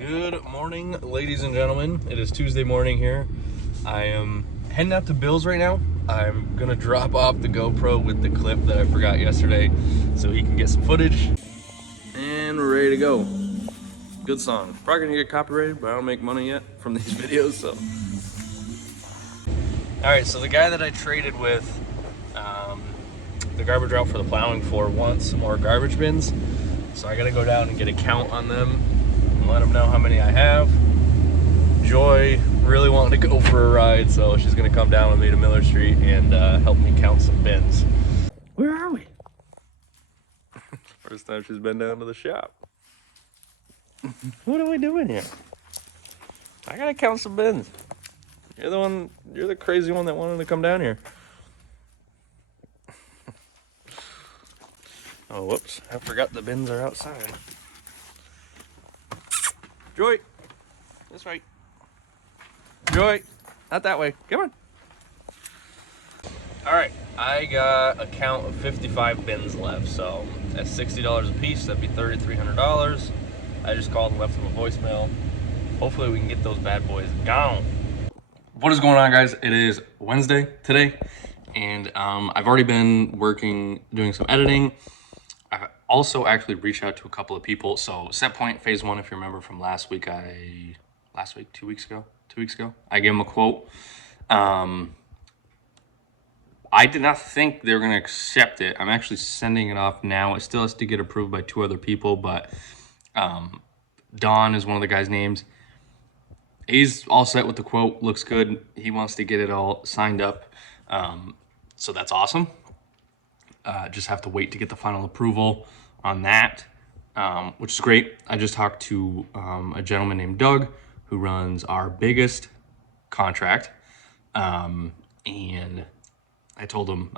Good morning, ladies and gentlemen. It is Tuesday morning here. I am heading out to Bill's right now. I'm gonna drop off the GoPro with the clip that I forgot yesterday so he can get some footage. And we're ready to go. Good song. Probably gonna get copyrighted, but I don't make money yet from these videos, so. All right, so the guy that I traded with the garbage route for the plowing for wants some more garbage bins. So I gotta go down and get a count on them and let him know how many I have. Joy really wanted to go for a ride, so she's gonna come down with me to Miller Street and help me count some bins. Where are we? First time she's been down to the shop. What are we doing here? I gotta count some bins. You're the crazy one that wanted to come down here. Oh, whoops, I forgot the bins are outside. Joy, this way. Joy, not that way, come on. All right, I got a count of 55 bins left, so at $60 a piece, that'd be $3,300. I just called and left them a voicemail. Hopefully we can get those bad boys gone. What is going on, guys? It is Wednesday today, and I've already been doing some editing. I've also actually reached out to a couple of people. So Set Point Phase 1, if you remember from last week, 2 weeks ago, I gave them a quote. I did not think they were going to accept it. I'm actually sending it off now. It still has to get approved by 2 other people, but Don is one of the guys' names. He's all set with the quote, looks good. He wants to get it all signed up. So that's awesome. Just have to wait to get the final approval on that, which is great. I just talked to a gentleman named Doug who runs our biggest contract. And I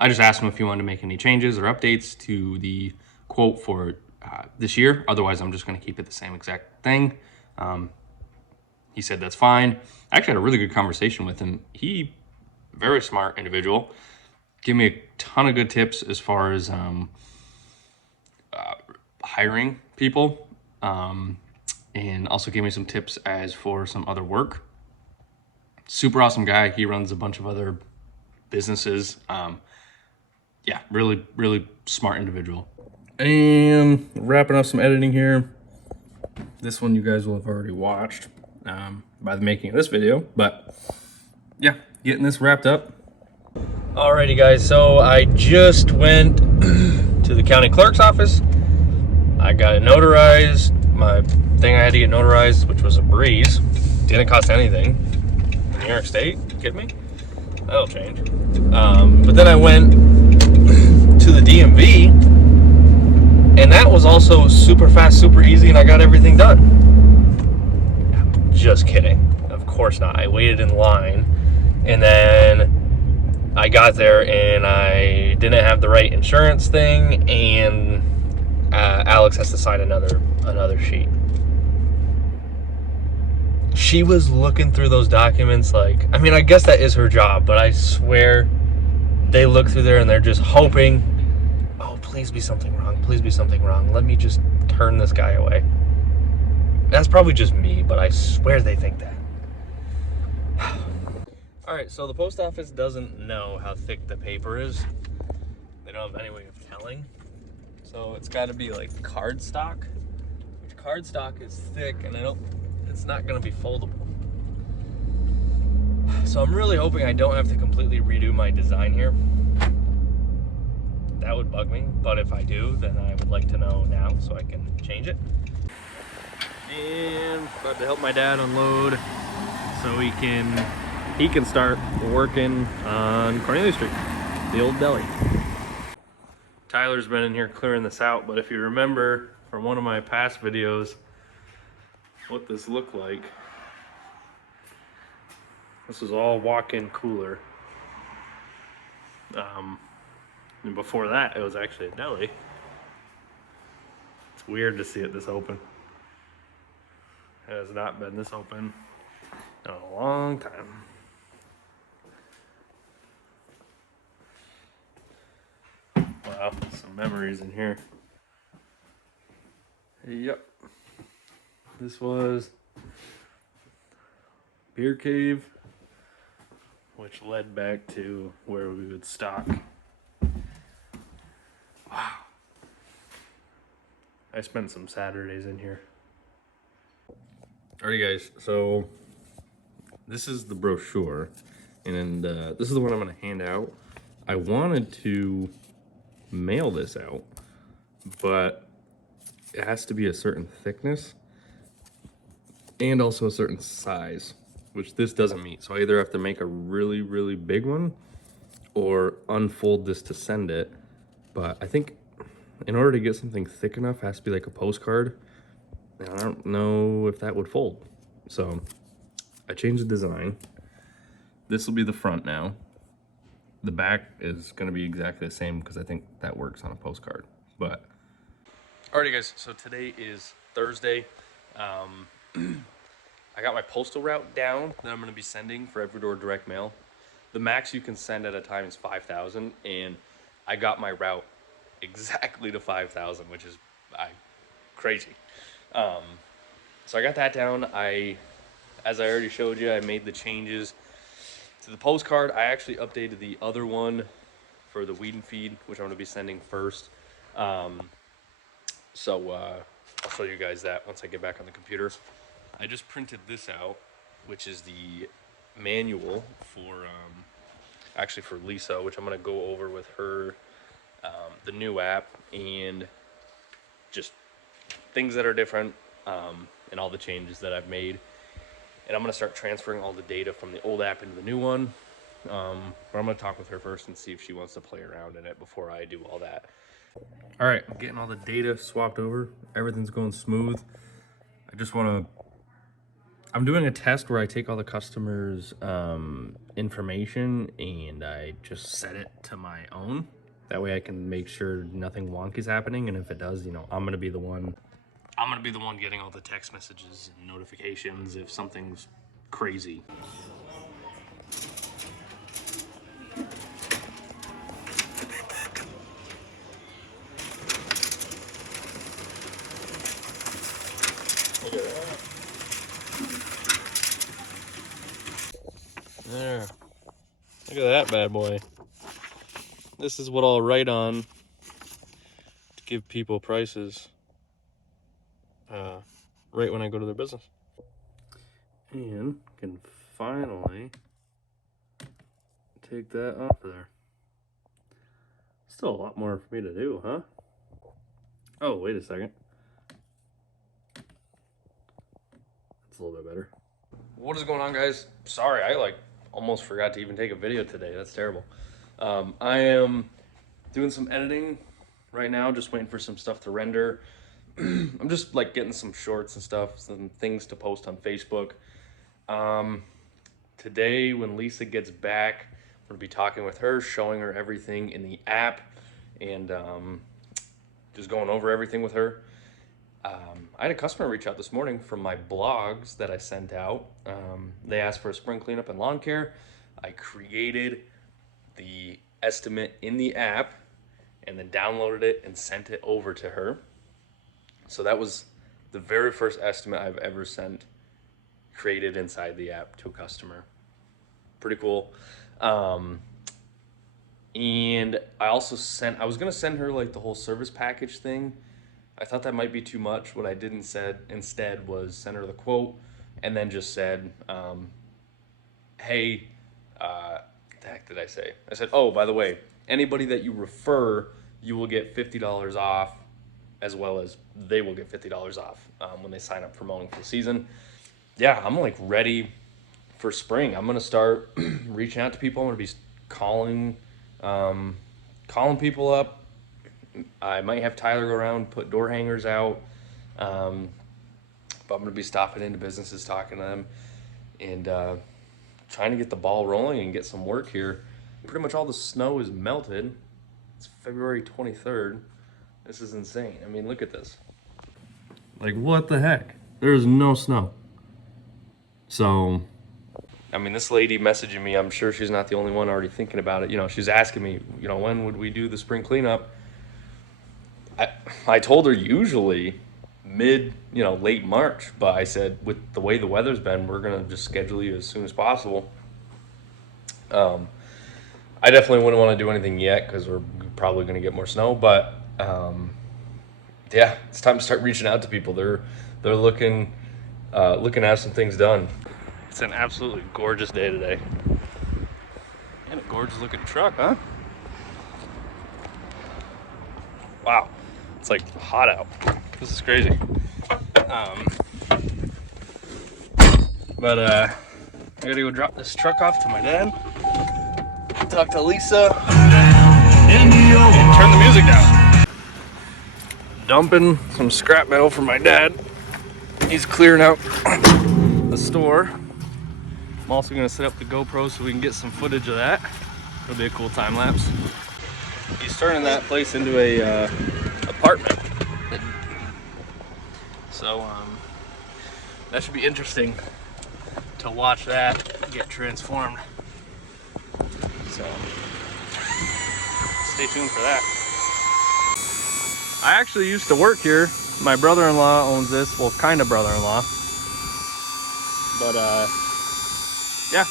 just asked him if he wanted to make any changes or updates to the quote for this year. Otherwise, I'm just going to keep it the same exact thing. He said that's fine. I actually had a really good conversation with him. Very smart individual. Gave me a ton of good tips as far as hiring people. And also gave me some tips as for some other work. Super awesome guy. He runs a bunch of other businesses. Yeah, really, really smart individual. And wrapping up some editing here. This one you guys will have already watched by the making of this video, but yeah, getting this wrapped up. Alrighty guys, so I just went to the county clerk's office. I got it notarized. My thing I had to get notarized, which was a breeze, didn't cost anything. New York State, you kidding me? That'll change. But then I went to the DMV, and that was also super fast, super easy, and I got everything done. Just kidding. Of course not. I waited in line, and then I got there, and I didn't have the right insurance thing, and Alex has to sign another sheet. She was looking through those documents like, I mean, I guess that is her job, but I swear they look through there and they're just hoping, oh, please be something wrong. Please be something wrong. Let me just turn this guy away. That's probably just me, but I swear they think that. All right, so the post office doesn't know how thick the paper is. They don't have any way of telling. So it's got to be like cardstock, which cardstock is thick, and it's not going to be foldable. So I'm really hoping I don't have to completely redo my design here. That would bug me, but if I do, then I would like to know now so I can change it. And about to help my dad unload so he can start working on Cornelia Street, the old deli. Tyler's been in here clearing this out, but if you remember from one of my past videos what this looked like, this was all walk-in cooler. And before that, it was actually a deli. It's weird to see it this open. It has not been this open in a long time. Wow, some memories in here. Yep. This was beer cave, which led back to where we would stock. Wow. I spent some Saturdays in here. Alrighty guys, so this is the brochure, and this is the one I'm gonna hand out. I wanted to mail this out, but it has to be a certain thickness and also a certain size, which this doesn't meet. So I either have to make a really, really big one or unfold this to send it. But I think in order to get something thick enough, it has to be like a postcard. And I don't know if that would fold. So I changed the design. This will be the front now. The back is gonna be exactly the same because I think that works on a postcard. But alrighty guys, so today is Thursday. I got my postal route down that I'm gonna be sending for Everydoor direct mail. The max you can send at a time is 5,000, and I got my route exactly to 5,000, which is crazy. So I got that down. As I already showed you, I made the changes to the postcard. I actually updated the other one for the weed and feed, which I'm gonna be sending first. So I'll show you guys that once I get back on the computer. I just printed this out, which is the manual for, actually for Lisa, which I'm gonna go over with her, the new app, and just things that are different, and all the changes that I've made. And I'm gonna start transferring all the data from the old app into the new one. But I'm gonna talk with her first and see if she wants to play around in it before I do all that. All right, I'm getting all the data swapped over. Everything's going smooth. I just wanna, I'm doing a test where I take all the customers' information and I just set it to my own. That way I can make sure nothing wonky is happening, and if it does, you know, I'm gonna be the one getting all the text messages and notifications if something's crazy. There. Look at that bad boy. This is what I'll write on to give people prices right when I go to their business. And can finally take that off of there. Still a lot more for me to do, huh? Oh, wait a second. That's a little bit better. What is going on, guys? Sorry, I almost forgot to even take a video today. That's terrible. I am doing some editing right now, just waiting for some stuff to render. I'm just getting some shorts and stuff, some things to post on Facebook. Today, when Lisa gets back, I'm gonna be talking with her, showing her everything in the app, and just going over everything with her. I had a customer reach out this morning from my blogs that I sent out. They asked for a spring cleanup and lawn care. I created the estimate in the app and then downloaded it and sent it over to her. So that was the very first estimate I've ever sent, created inside the app to a customer. Pretty cool. And I also I was gonna send her the whole service package thing. I thought that might be too much. What I did instead was send her the quote and then just said, hey, what the heck did I say? I said, oh, by the way, anybody that you refer, you will get $50 off, as well as they will get $50 off when they sign up for mowing for the season. Yeah, I'm ready for spring. I'm gonna start reaching out to people. I'm gonna be calling people up. I might have Tyler go around, put door hangers out, but I'm gonna be stopping into businesses, talking to them, and trying to get the ball rolling and get some work here. Pretty much all the snow is melted. It's February 23rd. This is insane. I mean, look at this. What the heck? There's no snow. So, I mean, this lady messaging me, I'm sure she's not the only one already thinking about it. You know, she's asking me, when would we do the spring cleanup? I told her usually late March. But I said, with the way the weather's been, we're gonna just schedule you as soon as possible. I definitely wouldn't want to do anything yet because we're probably gonna get more snow. But yeah, it's time to start reaching out to people. They're looking to have some things done. It's an absolutely gorgeous day today, and a gorgeous looking truck, huh? Wow, it's like hot out. This is crazy. But I gotta go drop this truck off to my dad. Talk to Lisa. And turn the music down. Dumping some scrap metal for my dad. He's clearing out the store. I'm also gonna set up the GoPro so we can get some footage of that. It'll be a cool time lapse. He's turning that place into a apartment. So that should be interesting to watch that get transformed. So stay tuned for that. I actually used to work here. My brother-in-law owns this. Well, kind of brother-in-law. But yeah,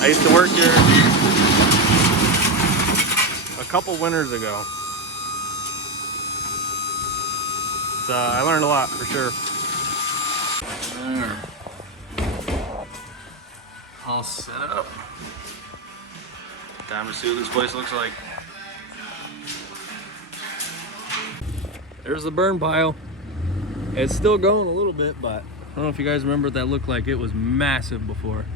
I used to work here a couple winters ago. So I learned a lot for sure. All set up. Time to see what this place looks like. There's the burn pile. It's still going a little bit, but I don't know if you guys remember what that looked like. It was massive before.